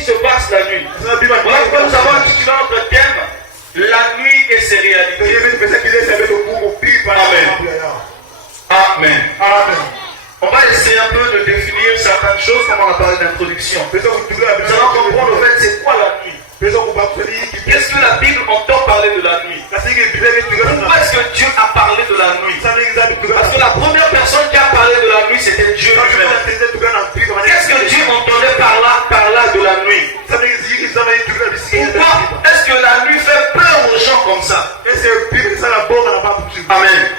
aussi se passe la nuit. Voilà pourquoi nous avons intitulé notre thème la nuit et ses réalités. Amen. Amen. On va essayer un peu de définir certaines choses comme on a parlé d'introduction. Nous allons comprendre au fait c'est quoi la nuit. Qu'est-ce que la Bible entend parler de la nuit? Pourquoi est-ce que Dieu a parlé de la nuit? Parce que la première personne qui a parlé de la nuit c'était Dieu lui-même. Qu'est-ce que Dieu entendait par là de la nuit? Pourquoi est-ce que la nuit fait peur aux gens comme ça? Amen.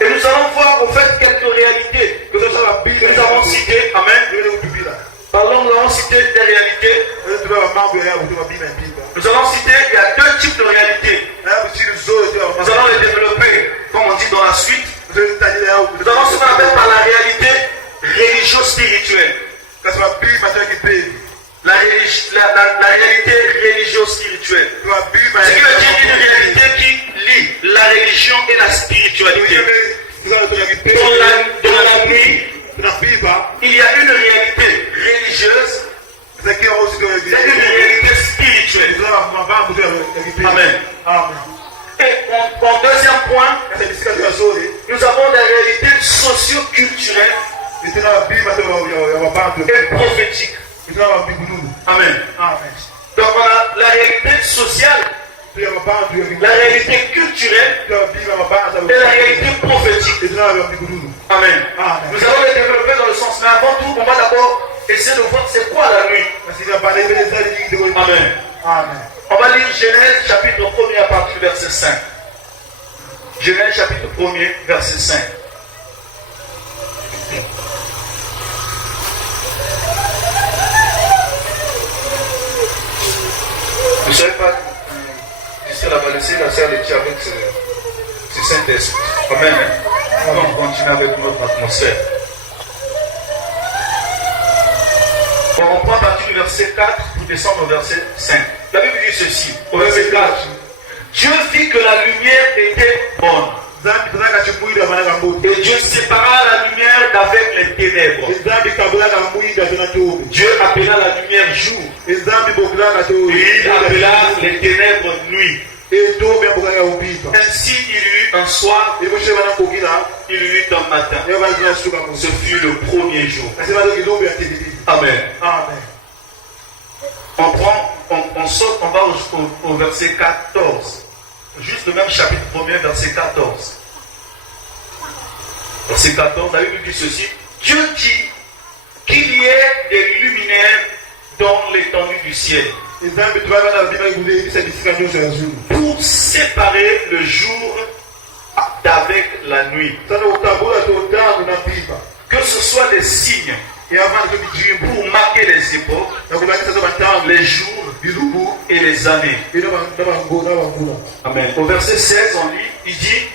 Et nous allons voir au fait quelques réalités que nous avons citées. Amen. Pardon, nous avons cité des réalités. Nous allons citer, il y a deux types de réalités. Nous allons les développer, comme on dit dans la suite. Nous allons ce qu'on appelle par la réalité religio-spirituelle. La réalité religio-spirituelle. Ce qui veut dire une réalité qui lie la religion et la spiritualité. Dans la nuit, il y a une réalité religieuse et une réalité spirituelle. Amen. Et en deuxième point, nous avons des réalités socio-culturelles et prophétiques. Amen. Donc on a la réalité sociale, la réalité culturelle et la réalité prophétique. Amen. Nous allons les développer dans le sens, mais avant tout, on va d'abord essayer de voir c'est quoi la nuit. Amen. On va lire Genèse chapitre 1er à partir du verset 5. Genèse chapitre 1er, verset 5. Vous ne savez pas, ici elle a laissé la sœur de Dieu avec ce Saint-Esprit. Amen. On continue avec notre atmosphère. Bon, on prend à partir du verset 4 pour descendre au verset 5. La Bible dit ceci, au verset 4. Dieu vit que la lumière était bonne. Et Dieu sépara la lumière d'avec les ténèbres. Dieu appela la lumière jour. Et il appela les ténèbres nuit. Ainsi il y eut un soir, il y eut un matin. Ce fut le premier jour. Amen. On saute, on va au verset 14. Juste le même chapitre 1er, verset 14. Verset 14, la Bible dit ceci. Dieu dit qu'il y ait des luminaires dans l'étendue du ciel pour séparer le jour d'avec la nuit. Que ce soit des signes pour marquer les époques, les jours et les années. Amen. Au verset 16, on lit, il dit,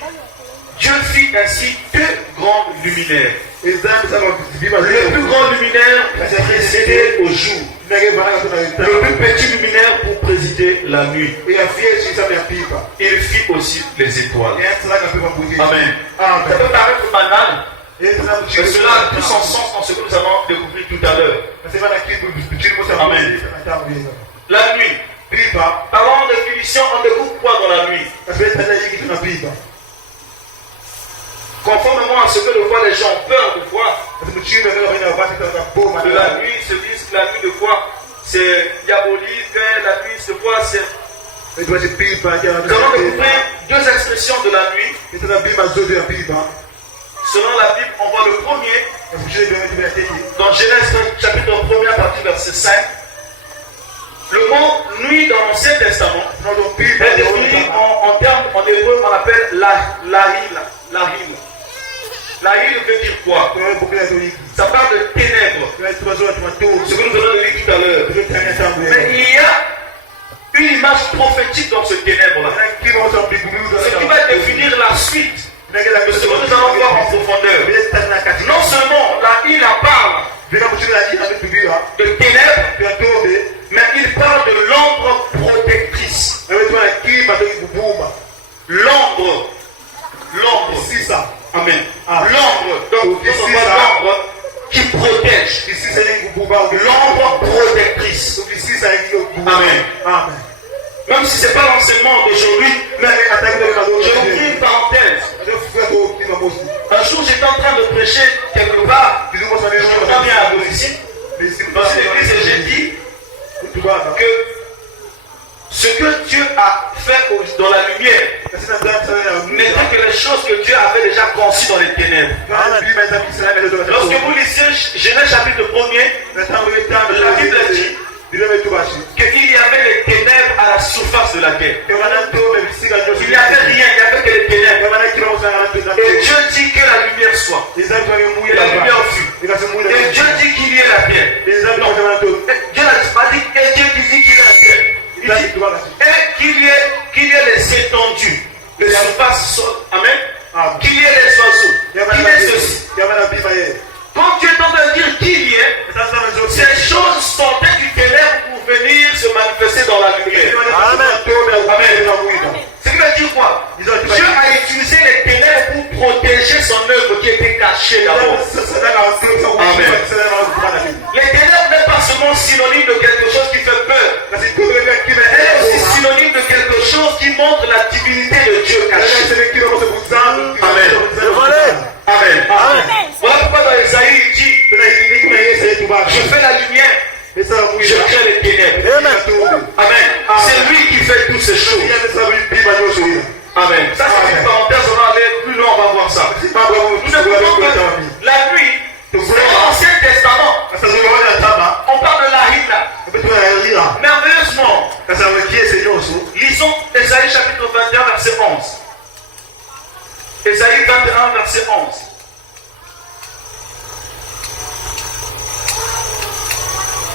Dieu fit ainsi deux grands luminaires. Le plus grand luminaire précédait au jour. Le plus petit luminaire pour présider la nuit. Il fit aussi les étoiles. Amen. Ça peut paraître banal, mais cela a tout son sens dans ce que nous avons découvert tout à l'heure. Amen. La nuit. Avant la définition, on découvre quoi dans la nuit? Conformément à ce que de fois les gens ont peur de voir. De la nuit, ils se disent que la nuit de quoi c'est diabolique, la nuit de quoi c'est. Nous allons découvrir deux expressions de la nuit. Selon la Bible, on voit le premier dans Genèse chapitre 1er à partir du verset 5. Le mot nuit dans l'Ancien Testament est défini en hébreu, on appelle lahil. Lahil veut dire quoi? Ça parle de ténèbres. Ce que nous venons de lire tout à l'heure. Mais il y a une image prophétique dans ce ténèbre-là. Ce qui va définir la suite de ce que nous allons voir en profondeur. Non seulement il parle de ténèbres, mais il parle de l'ombre protectrice. L'ombre. Amen. L'ombre. Donc, on voit l'ombre qui protège. L'ombre protectrice. que ce que Dieu a fait dans la lumière n'était que les choses que Dieu avait déjà conçues dans les ténèbres. Lorsque vous lisez Genèse chapitre 1er, la Bible dit qu'il y avait les ténèbres à la surface de la terre. Il n'y avait rien, il n'y avait que les ténèbres. Et Dieu dit que la lumière soit. Et la lumière fut. Et Dieu dit qu'il y ait la pierre. Non. Dieu n'a pas dit, et Dieu dit qu'il y ait la pierre. Il dit, et qu'il y ait les étendues, les surfaces. Amen. Qu'il y ait les oiseaux. Qu'il y ait ceci. Quand Dieu est en train de dire qu'il y ait, ces choses sortaient du ténèbre pour venir se manifester dans la lumière. Amen. Ce qui veut dire quoi? Dieu a utilisé les ténèbres pour protéger son œuvre qui était cachée d'abord. Amen. Les ténèbres n'est pas seulement synonyme de quelque chose qui fait peur, mais aussi synonyme de quelque chose qui montre la divinité de Dieu cachée. Amen. Amen. Voilà pourquoi dans Isaïe il dit, je fais la lumière, je crée les ténèbres. Amen. C'est lui qui fait toutes ces choses. Amen. Ça c'est une parenthèse, on va aller plus loin, on va voir ça. Nous écoutons que la nuit, c'est l'Ancien Testament. On parle de la Hila. Merveilleusement. Lisons Isaïe chapitre 21 verset 11. Isaïe 21 verset 11.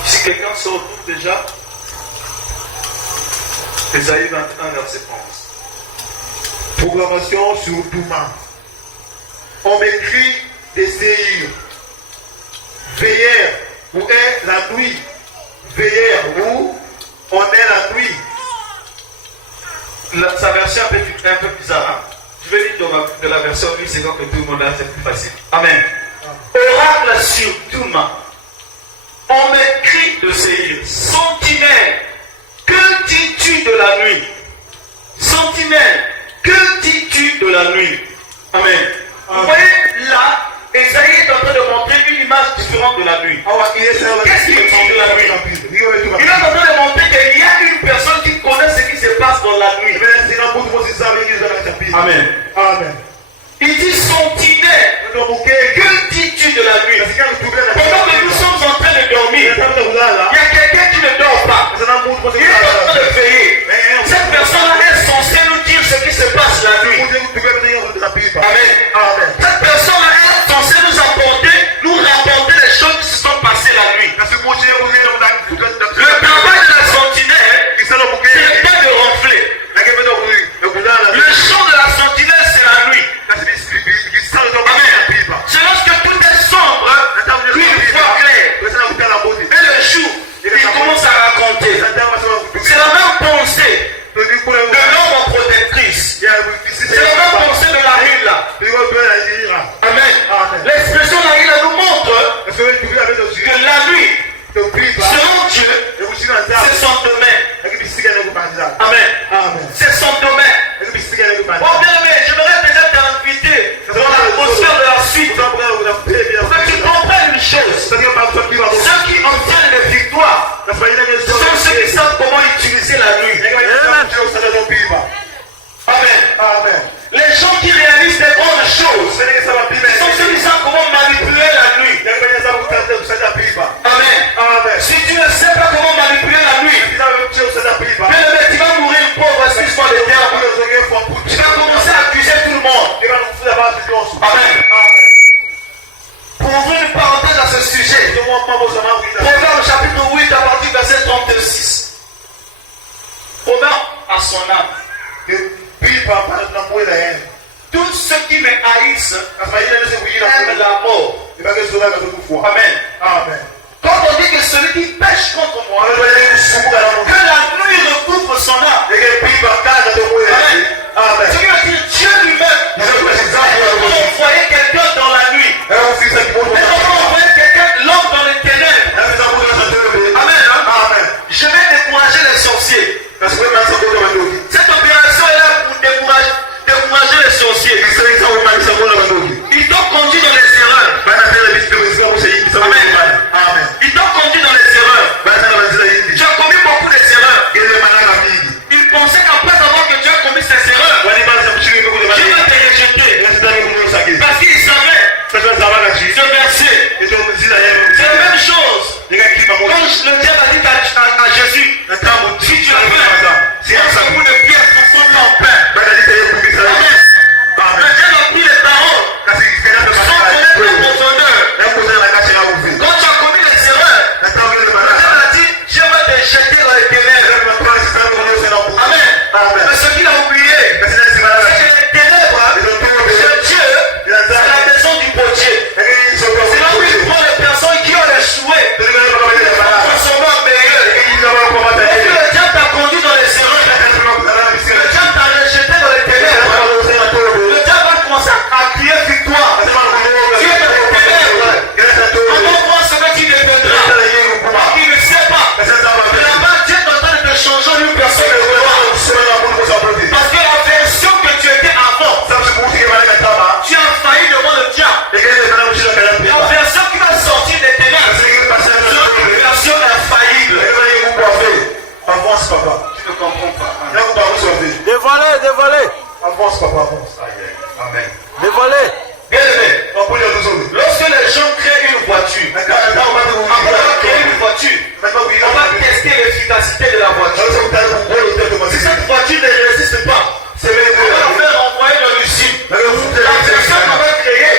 Si quelqu'un se retrouve déjà, Isaïe 21 verset 11. Proclamation sur Douma. On m'écrit des séirs. Veillère, où est la nuit? Veillère, où on est la nuit? Sa version est un peu bizarre. Hein? Je vais lire de la version 1000 secondes que tout le monde a, c'est plus facile. Amen. Oracle sur Douma. On m'écrit de séir. Sentinelle, que dis-tu de la nuit? Sentinelle, que dis-tu de la nuit? Amen. Vous voyez là, Esaïe est en train de montrer une image différente de la nuit. Qu'est-ce qu'il dit de la nuit? Il est en train de montrer qu'il y a une personne qui connaît ce qui se passe dans la nuit. Amen. Amen. Il dit sentinelle, que dis-tu de la nuit? Pendant que nous sommes en train de dormir, il y a quelqu'un qui ne dort pas. Il est en train de veiller. Cette personne-là est censée nous dire ce qui se passe la nuit. Amen. Cette personne-là est censée nous apporter, nous rapporter les choses qui se sont passées la nuit. Le travail de la sentinelle, c'est pas de ronfler. Le chant de la sentinelle, c'est la nuit. Amen. C'est lorsque tout est sombre, lui il voit clair. Et le jour, il commence à raconter. C'est la même pensée de l'homme en protectrice. C'est la même pensée de la Hila. Amen. L'expression de la Hila nous montre que la nuit, selon Dieu, c'est son domaine. Amen. C'est son domaine. Oh bien aimé, j'aimerais peut-être t'inviter dans l'atmosphère de la suite pour que tu comprennes une chose. Ceux qui obtiennent les victoires sont ceux qui savent comment utiliser la nuit. Amen. Les gens qui réalisent des bonnes choses sont ceux qui savent comment manipuler la nuit. Amen. Si tu ne sais pas comment manipuler la nuit, tu vas mourir pauvre si tu vas le diable. Tu vas commencer à accuser tout le monde. Amen. Pour ouvrir une parenthèse à ce sujet, Proverbe chapitre 8 à partir du verset 36. Proverbe à son âme. Tous ceux qui me haïssent aiment la mort. Amen. Quand on dit que celui qui pêche contre moi, que la nuit recouvre son âme. Amen. Ce qui veut dire Dieu lui-même. Quand on voyait quelqu'un dans la nuit, et quand on voyait quelqu'un l'homme dans les ténèbres. Amen. Je vais décourager les sorciers. Cette opération est là pour décourager les sorciers. Ils t'ont conduit dans les erreurs. Amen. Ils t'ont conduit dans les erreurs. le diable a dit à Jésus, si tu as faim, c'est un bout de pierre transformé en pain. Amen. Le diable a pris les paroles sans connaître la profondeur. Quand tu as commis les erreurs, le diable a dit, je vais te jeter dans les ténèbres. Amen. Mais ce qu'il a oublié, c'est que les ténèbres, c'est Dieu, c'est la maison du potier. C'est là où il prend les personnes qui ont échoué. Le diable t'a conduit dans les erreurs. Le diable t'a rejeté dans les ténèbres. Le diable va commencer à crier victoire. Tu es dans les ténèbres. Comment voir ce que tu deviendras? Il ne sait pas. Mais là-bas, Dieu est en train de te changer en une personne de gloire. Parce que la version que tu étais avant, tu as failli devant le diable. La version qui va sortir des ténèbres, c'est une version infaillible. Avance, papa. Tu ne comprends pas. Dévoilez. Avance, papa, avance. Amen. Dévoilez. Bien aimé, lorsque les gens créent une voiture, on va tester l'efficacité de la voiture. Si cette voiture ne résiste pas, on va la faire envoyer dans l'usine. La personne qu'on va créer,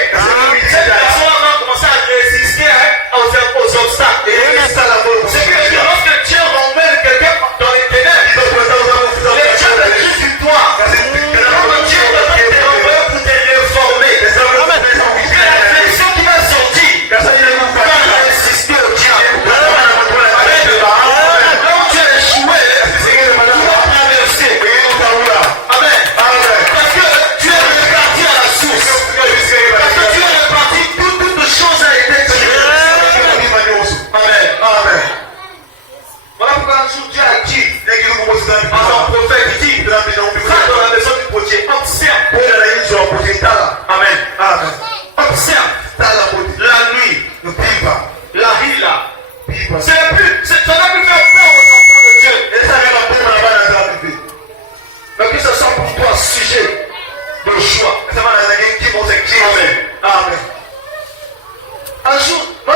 cette personne va commencer à résister aux obstacles. C'est que lorsque Dieu emmène quelqu'un dans les ténèbres, les diables crient victoire. Comme Dieu va te renvoyer pour te réformer. La version qui va sortir va résister au diable. Là où tu as échoué, tu vas traverser. Amen. Parce que tu es reparti à la source. Parce que tu es reparti, toute chose a été tirée. Amen. Voilà pourquoi un jour Dieu a dit à son prophète, il dit, va dans la maison du potier, observe. Amen. Observe la nuit, la hila. Ça n'a plus faire peur aux enfants de Dieu. Mais que ce soit pour toi sujet de choix. Amen. Un jour, moi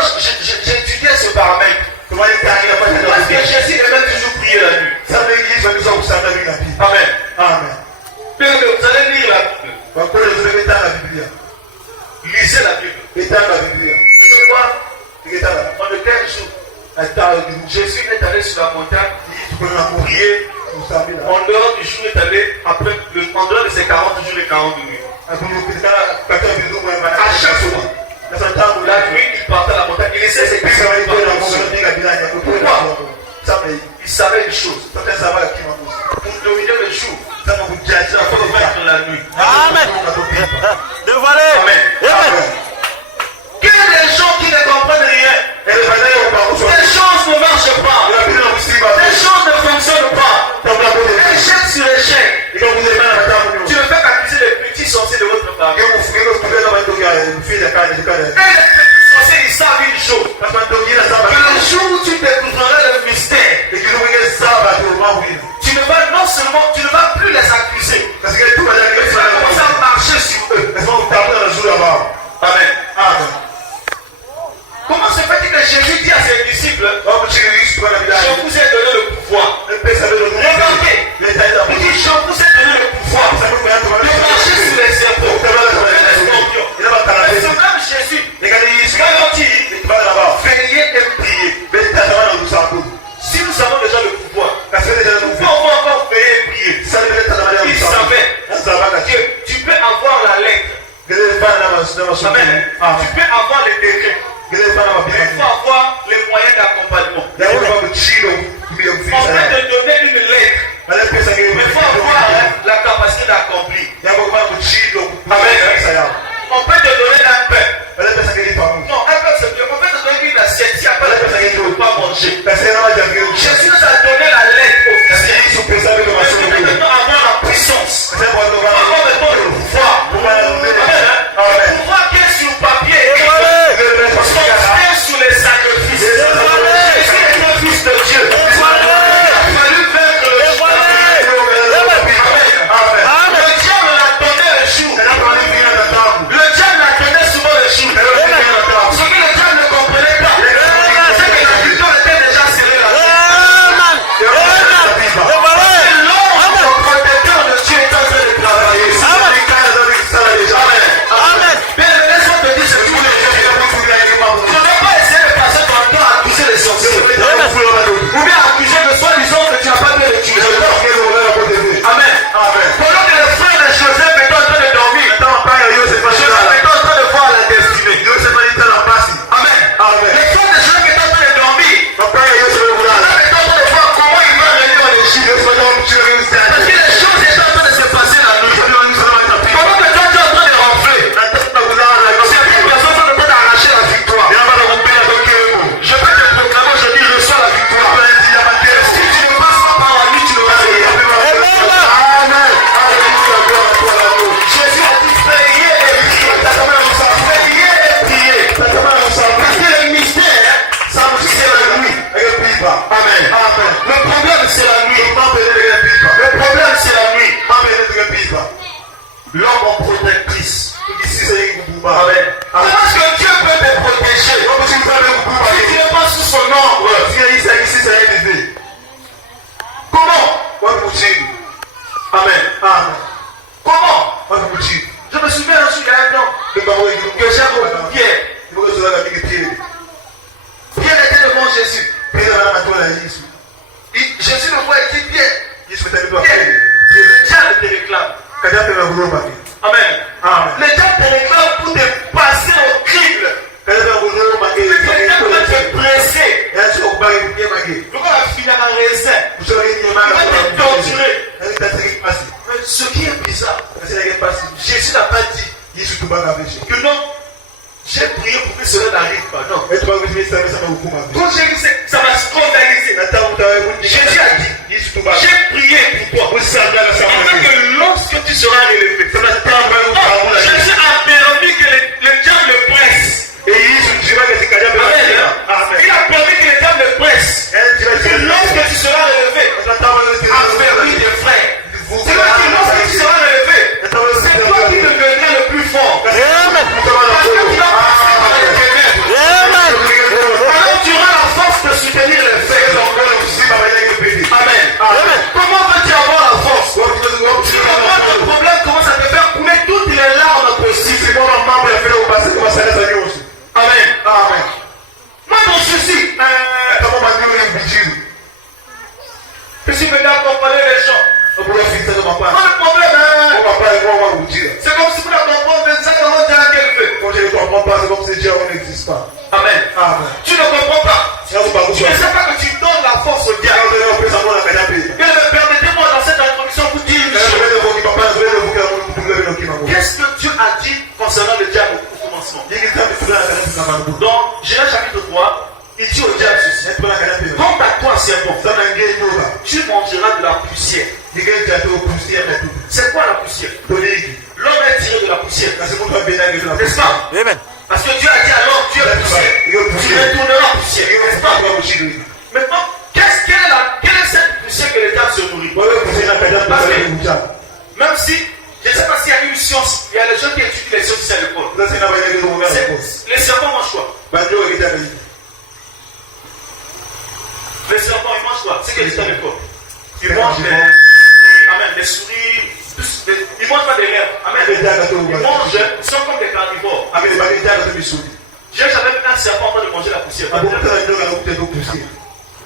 j'étudiais ce paramètre. Parce que Jésus aimait toujours prier la nuit. Amen. Bien que vous allez lire la Bible. Lisez la Bible. Vous savez quoi? En de quel jour Jésus est allé sur la montagne prier. En dehors du jour, il est allé après en dehors de ses 40 jours et 40 nuits. À chaque fois, la nuit, il partait à la montagne. Il laissait ses questions. Pourquoi? Il savait les choses. Pour dominer le jour, il faut le faire dans la nuit. Amen. Dévoilez. Amen. Qu'il y a des gens qui ne comprennent rien. Les choses ne marchent pas. Les choses ne fonctionnent pas. Échec sur échec. Tu ne fais qu'accuser les petits sorciers de votre famille. Et les petits sorciers, ils savent une chose. Que le jour où tu découvriras le mystère, tu ne vas plus les accuser. Tu vas commencer à marcher sur eux. Amen. Comment se fait-il que Jésus dit à ses disciples, je vous ai donné le pouvoir? Regardez, il dit, je vous ai donné le pouvoir de marcher sur les serpents, les scorpions. Mais ce même Jésus, quand on dit, veillez et priez. Si nous avons déjà le pouvoir, pourquoi on va encore veiller et prier? Il savait que tu peux avoir la lettre. Amen. Tu peux avoir les décrets. Mais il faut avoir les moyens d'accompagnement. On peut te donner une lettre, mais il faut avoir la capacité d'accomplir. Amen. On peut te donner un pain. Non, un pain c'est bien. On peut te donner une assiette. Si après tu ne peux pas manger. Jésus nous a donné la lettre officielle. Mais maintenant avoir la puissance. Avoir maintenant le pouvoir. Le pouvoir qui est sur papier. Sur les sacrifices. Jésus est le Fils de Dieu. Jésus le voit et dit Pierre. Le diable te réclame. Amen. Le diable te réclame pour te passer au crible. Le diable va te presser. Le va finir dans le raisin. Il va te torturer. Mais ce qui est bizarre, Jésus n'a pas dit que non, j'ai prié pour que cela n'arrive pas. Non. Quand j'ai dit ça m'a scandalisé. Jésus a dit, j'ai prié pour toi. Afin que lorsque tu seras relevé, Jésus a permis que le diable le presse. Amen. Il a permis que le diable le presse. Que lorsque tu seras relevé, affermi tes frères. C'est vrai que lorsque tu seras relevé, c'est toi qui deviendras le plus fort. Alors tu auras la force de soutenir les faits. Amen. Comment vas-tu avoir la force? Si le problème commence à te faire couler toutes les larmes possibles. Amen. Moi mon souci, je suis venu accompagner les gens. Pas le problème, c'est comme si vous ne comprenez pas ce qu'elle fait. Quand je ne comprends pas, c'est comme si Dieu n'existe pas. Amen. Tu ne comprends pas. Tu ne sais pas que tu donnes la force au diable. Permettez-moi dans cette introduction vous dire une chose. Qu'est-ce que Dieu a dit concernant le diable au commencement? Dans Genèse chapitre 3, il dit au diable ceci. Quant à toi, serpent, tu mangeras de la poussière. C'est quoi la poussière? L'homme est tiré de la poussière. N'est-ce pas? Amen. Parce que Dieu a dit alors, Dieu est poussière. Tu retourneras poussière. N'est-ce pas? Maintenant, quelle est cette poussière que le diable se nourrit? Parce que, même si, je ne sais pas s'il y a une science, il y a des gens qui étudient les sciences ici à l'école. Les serpents mangent quoi? Les serpents, ils mangent quoi? C'est ce qu'ils disent à l'école. Ils mangent les souris, ils mangent pas des vers. Amen. Ils mangent, ils sont comme des carnivores. J'ai jamais vu un serpent en train de manger la poussière.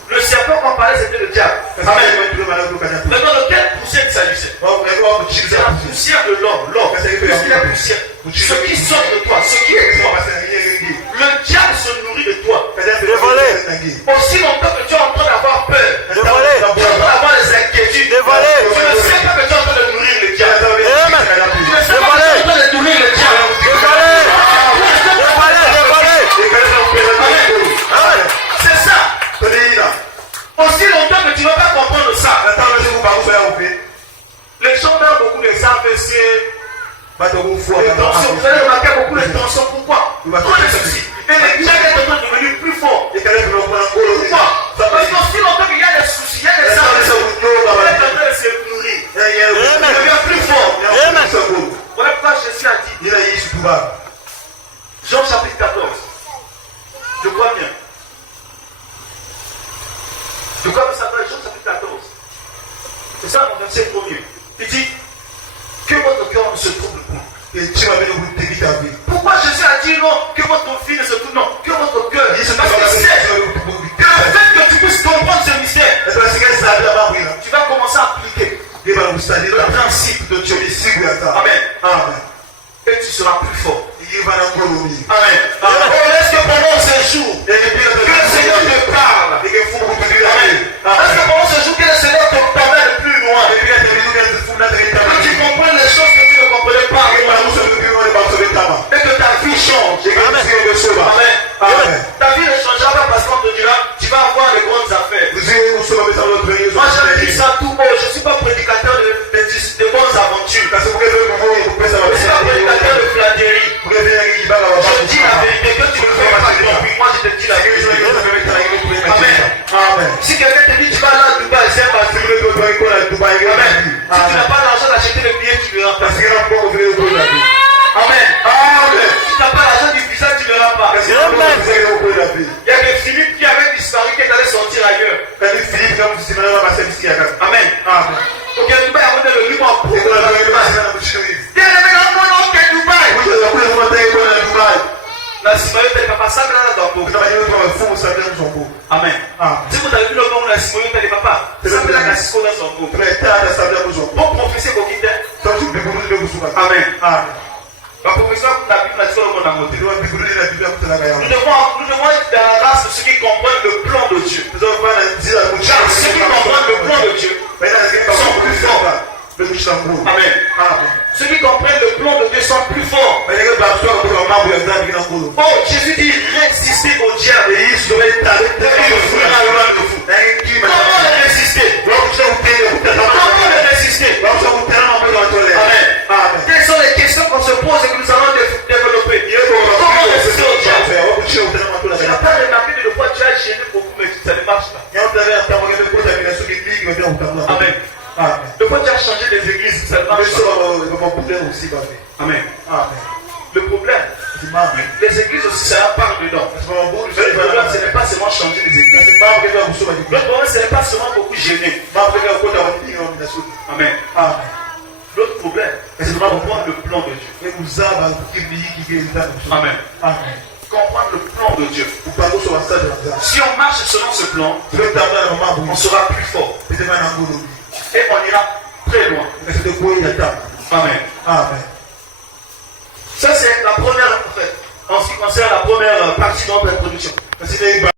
Le serpent qu'on parlait, c'était le diable. Amen. Maintenant, de quelle poussière il s'agissait? C'est la poussière de l'homme. L'homme, c'est la poussière. Ce qui sort de toi, ce qui est toi. Le diable se nourrit de toi. Aussi longtemps que tu es en train d'avoir peur, tu es en train d'avoir des inquiétudes, tu ne sais pas que tu es en train de nourrir le diable. Tu ne sais pas que tu es en train de nourrir le diable. C'est ça. Aussi longtemps que tu ne vas pas comprendre ça. Les gens meurent beaucoup des AVC. Vous allez remarquer beaucoup de tensions. Pourquoi? Trop de soucis. Et les gens sont en train de devenir plus forts. Pourquoi? Parce qu'aussi longtemps qu'il y a des soucis, il y a des AVC, on est en train de se nourrir. Il devient plus fort. Voilà pourquoi Jésus a dit. Jean chapitre 14. Je crois bien. Je crois que ça va être Jean chapitre 14. C'est ça mon verset premier. Il dit que votre cœur ne se trouble point. Pourquoi Jésus a dit non, que votre vie ne se trouble, non, que votre cœur. Parce qu'il sait que le fait que tu puisses comprendre ce mystère, tu vas commencer à appliquer le principe de Dieu. Amen. Et tu seras plus fort. Amen. Est-ce que pendant ce jour, que le Seigneur te parle? Amen. Est-ce que pendant ce jour, que le Seigneur te t'amène plus loin? Que tu comprennes les choses que tu ne comprenais pas. Et que ta vie change. Amen. Ta vie ne changera pas parce qu'on te dira, tu vas avoir de grandes affaires. Moi, je dis ça tout haut. Je ne suis pas prédicateur de bonnes aventures. Je ne suis pas prédicateur de flatterie. Je dis la vérité. Que tu ne fais pas compris. Moi, je te dis la vérité. Amen. Si quelqu'un te dit, tu vas aller à Dubaï, c'est un bâtiment. Amen. Si tu n'as pas l'argent d'acheter le billet, tu ne verras pas. Amen. Si tu n'as pas l'argent du visa, tu ne verras pas. Il y a des Philippe qui avaient disparu, qui allaient sortir ailleurs. Amen. Ok, Dubaï a donné le livre en pour. La Simaïe n'est pas passable dans le. Amen. Si vous avez vu le nom, la Simoyo, t'as les papas. Ça fait la Simoyo dans son groupe. Bon, prophétie, vous quittez. Amen. La prophétie, la Bible, la Simoyo, on a monté. Nous devons être dans la race de ceux qui comprennent le plan de Dieu. Car ceux qui comprennent le plan de Dieu sont plus forts. Amen. Ceux qui comprennent le plan de Dieu sont plus forts. Oh, Jésus dit résistez au diable et il fuira loin de vous. Comment le résister? Comment le résister? Amen. Quelles sont les questions qu'on se pose et que nous allons développer? Comment résister au diable? Tu n'as pas remarqué de fois tu as gêné beaucoup, mais ça ne marche pas. Amen. De quoi tu as changé les églises, ça ne marche pas. Amen. Le problème, les églises aussi, ça part dedans. Le problème, ce n'est pas seulement changer les églises. Le problème, ce n'est pas seulement beaucoup gêner. Amen. L'autre problème, c'est de comprendre le plan de Dieu. Amen. Comprendre le plan de Dieu. Si on marche selon ce plan, on sera plus fort. Et on ira très loin. Amen. Ça, c'est la première, en fait, en ce qui concerne la première partie de notre introduction.